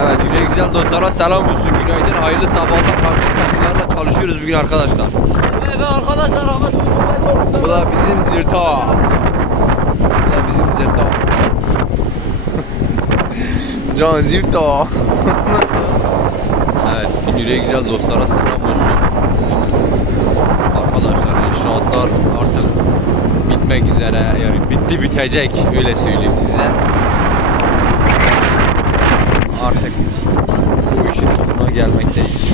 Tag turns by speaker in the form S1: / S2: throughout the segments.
S1: Evet yine güzel dostlara selam olsun günaydın hayırlı sabahlar farklı takımlarla çalışıyoruz bugün arkadaşlar.
S2: Evet arkadaşlar ama çok
S1: Bu da bizim zırta. Bu da bizim zırta. Can zırta. evet yüreği güzel dostlara selam olsun. Arkadaşlar inşaatlar artık bitmek üzere yani bitti bitecek öyle söyleyeyim size. Artık bu işin sonuna gelmekteyiz.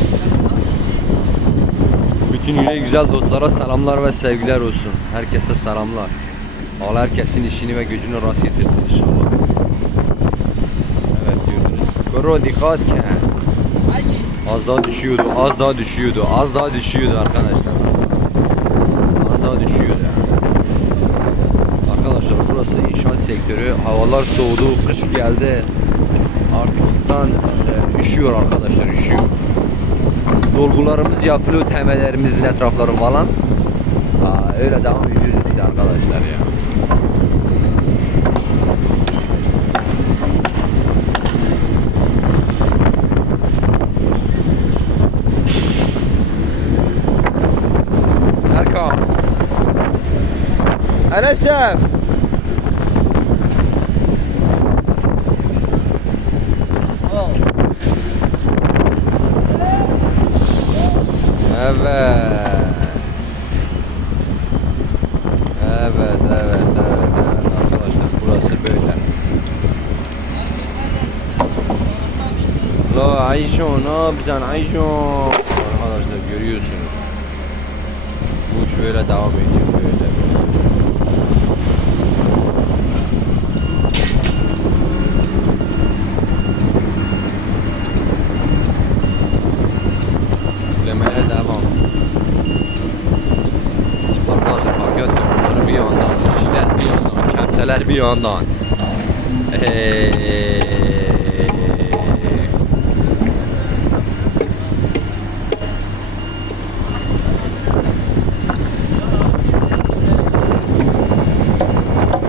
S1: Bütün yüreği güzel dostlara selamlar ve sevgiler olsun. Herkese selamlar. Allah herkesin işini ve gücünü rast getirsin inşallah. Evet gördünüz. Koro dikkat ki. Az daha düşüyordu, az daha düşüyordu, az daha düşüyordu arkadaşlar. Az daha düşüyordu. Arkadaşlar burası inşaat sektörü. Havalar soğudu, kış geldi. Artık insan e, üşüyor arkadaşlar, üşüyor. Dolgularımız yapılıyor, temellerimizin etrafları falan. Aa, öyle devam ediyoruz işte arkadaşlar ya. Serkan. Enes Evet. Evet, evet, evet, evet. Arkadaşlar burası böyle. La Ayşo ne yapacaksın Ayşo? Arkadaşlar görüyorsunuz. Bu şöyle devam ediyor böyle. böyle. Yüklemeye devam. Arkadaşlar bakıyor kepçeler bir yandan. Eee